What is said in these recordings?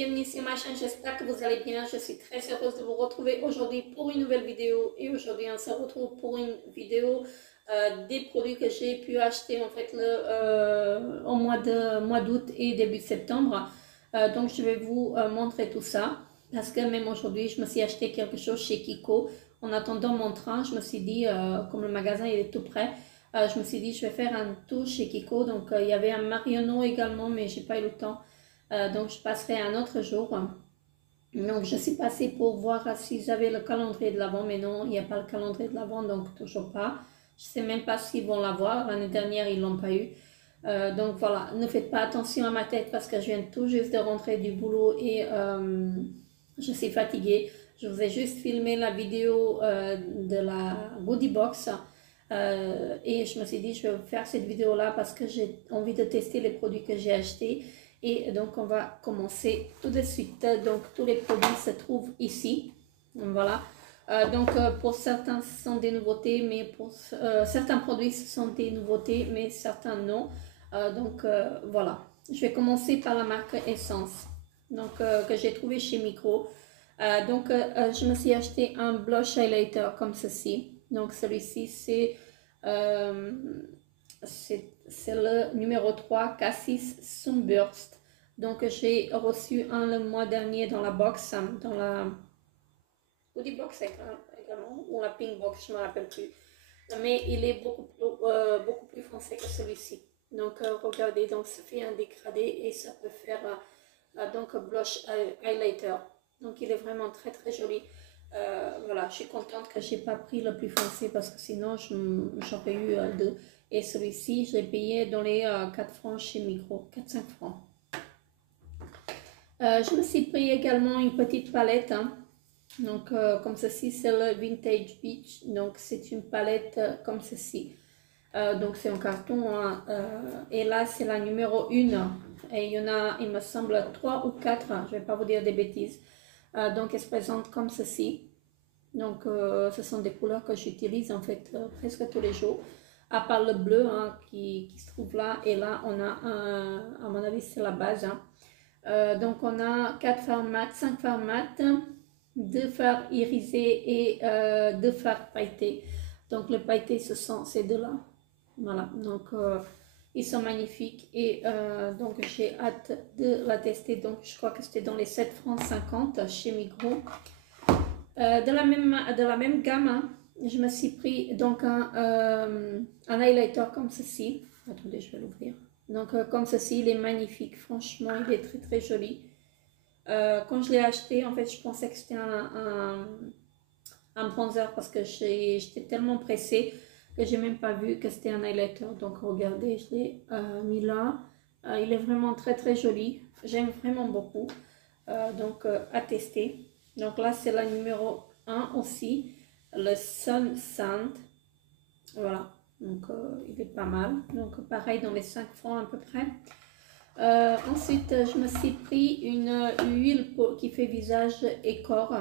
bienvenue sur ma chaîne, j'espère que vous allez bien. Je suis très heureuse de vous retrouver aujourd'hui pour une nouvelle vidéo. Et aujourd'hui on se retrouve pour une vidéo des produits que j'ai pu acheter en fait au mois d'août et début septembre. Donc je vais vous montrer tout ça. Parce que même aujourd'hui je me suis acheté quelque chose chez Kiko. En attendant mon train, je me suis dit, comme le magasin il est tout près, je me suis dit je vais faire un tour chez Kiko. Donc il y avait un Marionneau également, mais j'ai pas eu le temps. Donc je passerai un autre jour. Donc je suis passée pour voir s'ils avaient le calendrier de l'Avent, mais non, il n'y a pas le calendrier de l'Avent, donc toujours pas. Je ne sais même pas s'ils vont l'avoir. L'année dernière, ils ne l'ont pas eu. Donc voilà, ne faites pas attention à ma tête parce que je viens tout juste de rentrer du boulot et je suis fatiguée. Je vous ai juste filmé la vidéo de la goodie box. Et je me suis dit, je vais faire cette vidéo là parce que j'ai envie de tester les produits que j'ai achetés. Et donc on va commencer tout de suite. Donc tous les produits se trouvent ici. Voilà. Pour certains ce sont des nouveautés, mais pour certains produits ce sont des nouveautés, mais certains non. Voilà. Je vais commencer par la marque Essence. Donc que j'ai trouvé chez Micro. Je me suis acheté un blush highlighter comme ceci. Donc celui-ci c'est le numéro 3, Cassis Sunburst. Donc j'ai reçu un le mois dernier dans la box, dans la goodie box également, ou la pink box, je ne me rappelle plus. Mais il est beaucoup plus foncé que celui-ci. Donc regardez, donc ça fait un dégradé et ça peut faire donc blush highlighter. Donc il est vraiment très très joli. Voilà, je suis contente que j'ai pas pris le plus foncé parce que sinon j'aurais eu deux. Et celui-ci, je l'ai payé dans les 4 francs chez Micro, 4-5 francs. Je me suis pris également une petite palette. Donc, comme ceci, c'est le Vintage Beach. Donc, c'est une palette comme ceci. Donc, c'est en carton. Et là, c'est la numéro 1. Et il y en a, il me semble, 3 ou 4. Je ne vais pas vous dire des bêtises. Donc, elle se présente comme ceci. Donc, ce sont des couleurs que j'utilise en fait presque tous les jours. À part le bleu qui se trouve là. Et là, on a, à mon avis, c'est la base. Donc, on a 4 fards mat, 5 fards mat, 2 fards irisés et 2 fards pailletés. Donc, le pailleté, ce sont ces deux-là. Voilà. Donc, ils sont magnifiques. Et donc, j'ai hâte de la tester. Donc, je crois que c'était dans les 7 francs 50 chez Migros. De la même gamme, je me suis pris donc un highlighter comme ceci. Attendez, je vais l'ouvrir. Donc comme ceci, il est magnifique. Franchement, il est très très joli. Quand je l'ai acheté, en fait, je pensais que c'était un bronzer parce que j'étais tellement pressée que j'ai même pas vu que c'était un highlighter. Donc regardez, je l'ai mis là. Il est vraiment très très joli. J'aime vraiment beaucoup. À tester. Donc là, c'est la numéro 1 aussi, le Sun Sand. Voilà, donc il est pas mal. Donc pareil dans les 5 francs à peu près. Ensuite, je me suis pris une huile qui fait visage et corps.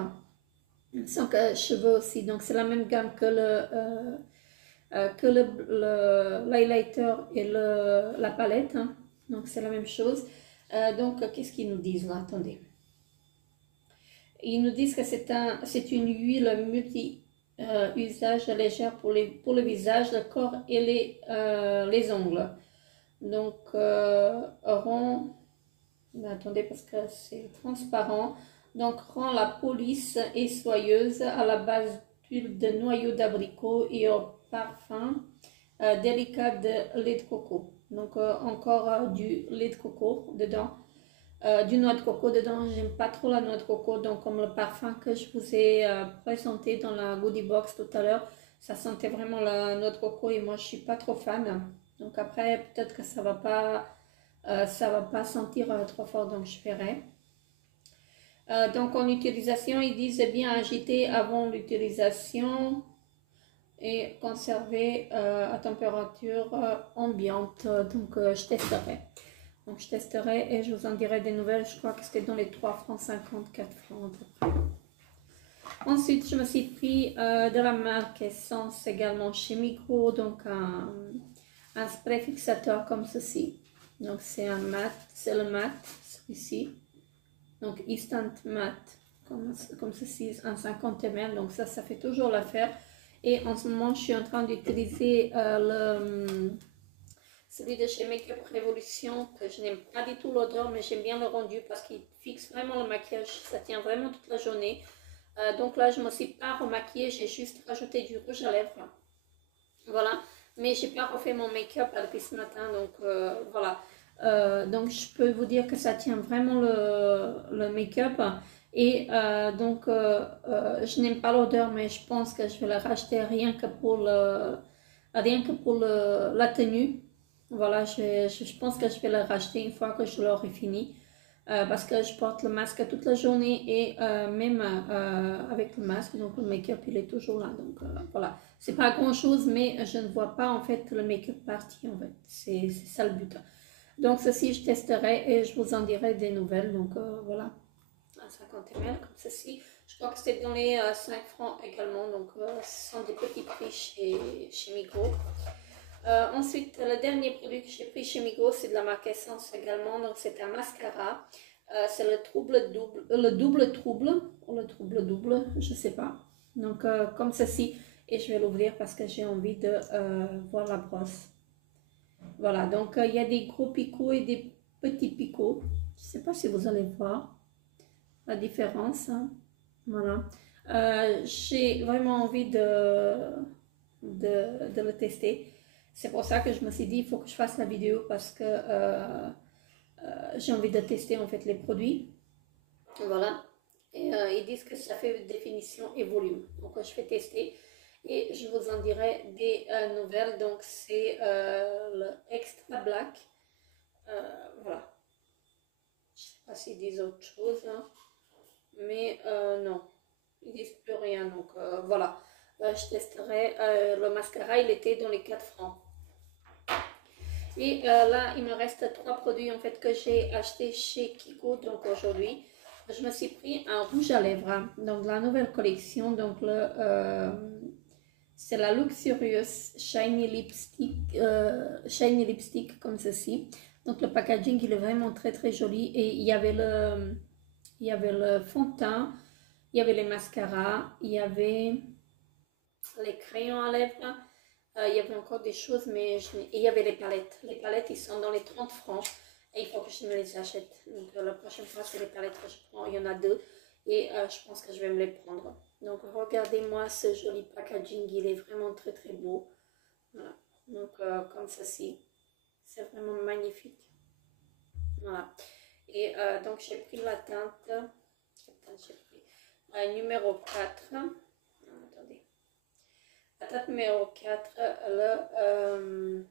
Sans cheveux aussi. Donc c'est la même gamme que l'highlighter et la palette. Donc c'est la même chose. Qu'est-ce qu'ils nous disent là? Attendez. Ils nous disent que c'est une huile multi-usage légère pour le visage, le corps et les ongles. Donc, attendez parce que c'est transparent. Donc, rend la peau lisse et soyeuse à la base d'huile de noyau d'abricot et au parfum délicat de lait de coco. Donc, encore du lait de coco dedans. Du noix de coco dedans, j'aime pas trop la noix de coco, donc comme le parfum que je vous ai présenté dans la goodie box tout à l'heure, ça sentait vraiment la noix de coco et moi je suis pas trop fan. Donc après peut-être que ça va pas sentir trop fort, donc je verrai. Donc en utilisation, ils disent bien agiter avant l'utilisation et conserver à température ambiante. Donc je testerai. Donc je testerai et je vous en dirai des nouvelles. Je crois que c'était dans les 3 francs 50, 4 francs à peu près. Ensuite, je me suis pris de la marque Essence également chez Micro. Donc un spray fixateur comme ceci. Donc c'est un mat, c'est le mat, celui-ci. donc Instant Matte, comme ceci, en 50 ml, donc ça fait toujours l'affaire. Et en ce moment, je suis en train d'utiliser celui de chez Make Up Révolution, que je n'aime pas du tout l'odeur, mais j'aime bien le rendu parce qu'il fixe vraiment le maquillage, ça tient vraiment toute la journée. Donc là, je ne me suis pas remaquillée, j'ai juste rajouté du rouge à lèvres. Voilà, mais j'ai pas refait mon make-up depuis ce matin, donc voilà. Donc je peux vous dire que ça tient vraiment le make-up. Et donc je n'aime pas l'odeur, mais je pense que je vais la racheter rien que pour la tenue. Voilà, je pense que je vais la racheter une fois que je l'aurai fini. Parce que je porte le masque toute la journée et même avec le masque, donc le make-up il est toujours là. Donc voilà, c'est pas grand chose, mais je ne vois pas en fait le make-up partir en fait. C'est ça le but. Donc ceci je testerai et je vous en dirai des nouvelles. Donc voilà, à 50 ml comme ceci. Je crois que c'était dans les 5 francs également. Donc ce sont des petits prix chez Migros. Ensuite, le dernier produit que j'ai pris chez Migros, c'est de la marque Essence également. Donc, c'est un mascara. C'est le double trouble, ou le trouble double, je ne sais pas. Donc, comme ceci. Et je vais l'ouvrir parce que j'ai envie de voir la brosse. Voilà, donc il y a des gros picots et des petits picots. Je ne sais pas si vous allez voir la différence. Hein. Voilà. J'ai vraiment envie de le tester. C'est pour ça que je me suis dit, il faut que je fasse la vidéo parce que j'ai envie de tester en fait les produits. Voilà. Et ils disent que ça fait définition et volume. Donc je vais tester et je vous en dirai des nouvelles. Donc c'est le Extra Black. Voilà. Je ne sais pas s'ils disent autre chose. Hein. Mais non. Ils disent plus rien. Donc voilà. Je testerai. Le mascara, il était dans les 4 francs. Et là, il me reste 3 produits en fait que j'ai acheté chez Kiko. Donc aujourd'hui, je me suis pris un rouge à lèvres. Hein, donc la nouvelle collection. Donc c'est la Luxurious Shiny Lipstick comme ceci. Donc le packaging, il est vraiment très très joli. Et il y avait le fond de teint, il y avait les mascaras, il y avait les crayons à lèvres. Il y avait encore des choses, mais il y avait les palettes. Les palettes, ils sont dans les 30 francs. Et il faut que je me les achète. Donc la prochaine fois, c'est les palettes que je prends. Il y en a 2. Et je pense que je vais me les prendre. Donc regardez-moi ce joli packaging. Il est vraiment très très beau. Voilà. Donc comme ceci. C'est vraiment magnifique. Voilà. Et donc j'ai pris la teinte. J'ai pris numéro 4. Attendez. La teinte numéro 4, le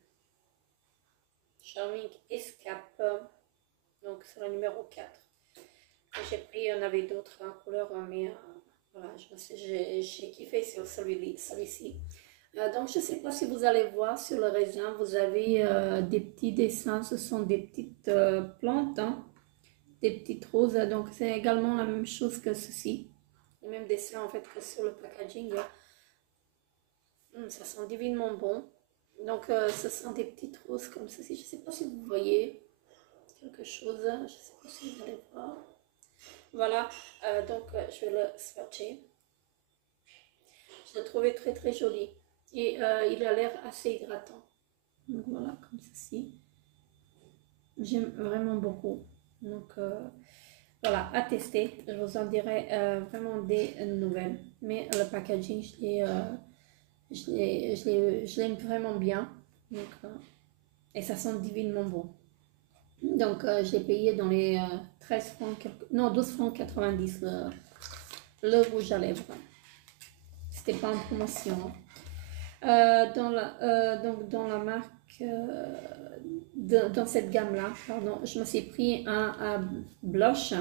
Charming Escape. Donc c'est le numéro 4. J'ai pris, il y en avait d'autres en couleur, mais voilà, j'ai kiffé sur celui-ci. Donc je ne sais pas si vous allez voir sur le raisin, vous avez des petits dessins, ce sont des petites plantes, hein, des petites roses. Donc c'est également la même chose que ceci. Le même dessin en fait que sur le packaging. Ça sent divinement bon. Donc ce sont des petites roses comme ceci. Je ne sais pas si vous voyez quelque chose. Je ne sais pas si vous allez voir. Voilà. Donc je vais le swatcher. Je l'ai trouvé très très joli. Et il a l'air assez hydratant. Donc voilà, comme ceci. J'aime vraiment beaucoup. Donc voilà, à tester. Je vous en dirai vraiment des nouvelles. Mais le packaging, je l'aime vraiment bien. Donc, et ça sent divinement bon. Donc je l'ai payé dans les 13 francs, non 12 francs 90 le rouge à lèvres. C'était pas en promotion. Donc dans la marque, dans cette gamme là, pardon, je me suis pris un blush.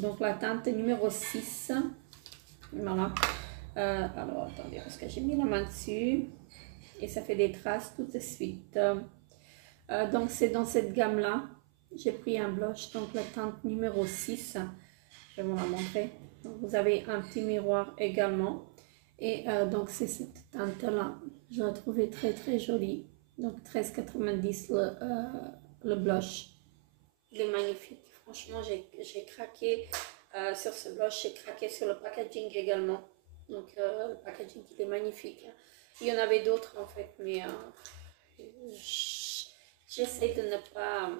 Donc la teinte numéro 6. Voilà. Alors attendez, parce que j'ai mis la main dessus et ça fait des traces tout de suite. Donc c'est dans cette gamme là. J'ai pris un blush, donc la teinte numéro 6. Je vais vous la montrer. Donc, vous avez un petit miroir également. Et donc c'est cette teinte là. Je la trouvais très très jolie. Donc 13,90 le blush. Il est magnifique. franchement, j'ai craqué sur ce blush, j'ai craqué sur le packaging également. Donc, le packaging, il est magnifique. Il y en avait d'autres, en fait, mais j'essaie de ne pas...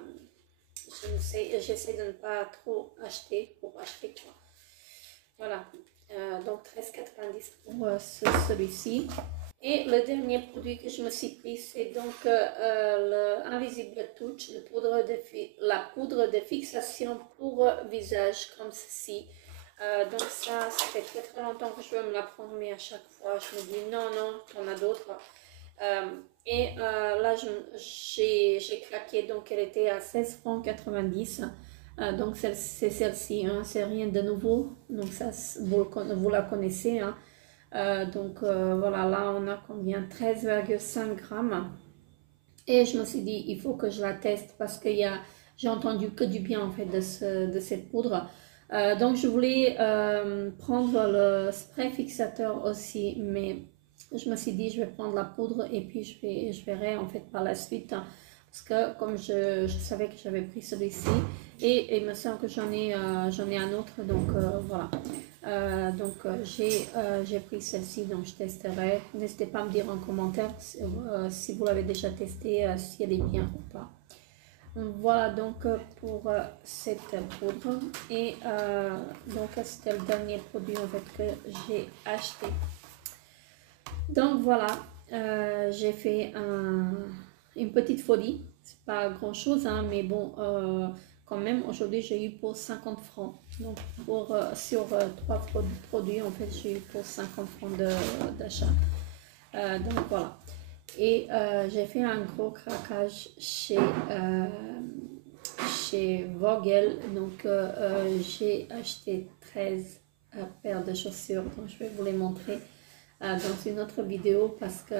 J'essaie de ne pas trop acheter pour acheter, quoi. Voilà. Donc, 13,90 pour celui-ci. Et le dernier produit que je me suis pris, c'est donc le Invisible Touch, la poudre de fixation pour visage, comme ceci. Donc ça fait très longtemps que je veux me la prendre, mais à chaque fois, je me dis non, on a d'autres. Là, j'ai claqué, donc elle était à 16,90 francs. Donc c'est celle-ci, hein, c'est rien de nouveau. Donc ça, vous la connaissez, hein. Voilà, là on a combien? 13,5 grammes. Et je me suis dit, il faut que je la teste parce que j'ai entendu que du bien en fait de cette poudre. Donc je voulais prendre le spray fixateur aussi, mais je me suis dit, je vais prendre la poudre et puis je verrai en fait par la suite. Hein, parce que comme je savais que j'avais pris celui-ci et il me semble que j'en ai un autre, donc voilà. J'ai pris celle-ci, donc je testerai. N'hésitez pas à me dire en commentaire si vous l'avez déjà testé, si elle est bien ou pas. Voilà donc pour cette poudre. Et donc c'était le dernier produit en fait que j'ai acheté. Donc voilà, j'ai fait une petite folie. C'est pas grand chose, hein, mais bon, quand même aujourd'hui j'ai eu pour 50 francs. Donc sur 3 produits en fait j'ai eu pour 50 francs d'achat. Donc voilà. Et j'ai fait un gros craquage chez Vogel. Donc j'ai acheté 13 paires de chaussures. Donc je vais vous les montrer dans une autre vidéo parce que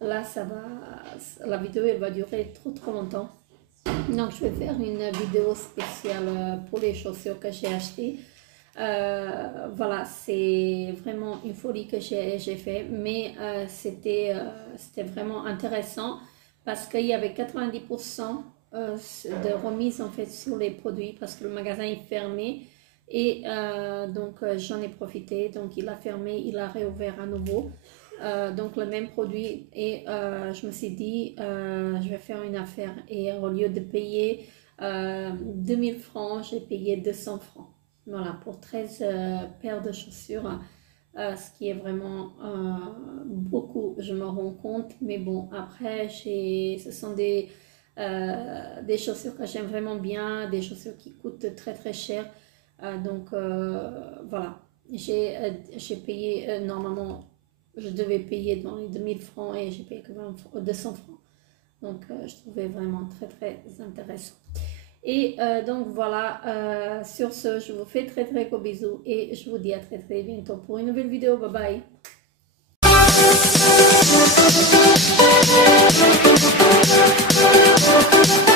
là la vidéo elle va durer trop longtemps. Donc je vais faire une vidéo spéciale pour les chaussures que j'ai achetées. Voilà, c'est vraiment une folie que j'ai fait, mais c'était vraiment intéressant parce qu'il y avait 90% de remise en fait sur les produits parce que le magasin est fermé. Et donc j'en ai profité, donc il a fermé, il a réouvert à nouveau, donc le même produit. Et je me suis dit je vais faire une affaire et au lieu de payer 2000 francs, j'ai payé 200 francs. Voilà, pour 13 paires de chaussures, ce qui est vraiment beaucoup, je me rends compte. Mais bon, après, ce sont des chaussures que j'aime vraiment bien, des chaussures qui coûtent très cher. Voilà, j'ai payé, normalement, je devais payer dans les 2000 francs et j'ai payé que 200 francs. Donc, je trouvais vraiment très intéressant. Et donc voilà, sur ce, je vous fais très gros bisous et je vous dis à très bientôt pour une nouvelle vidéo. Bye bye.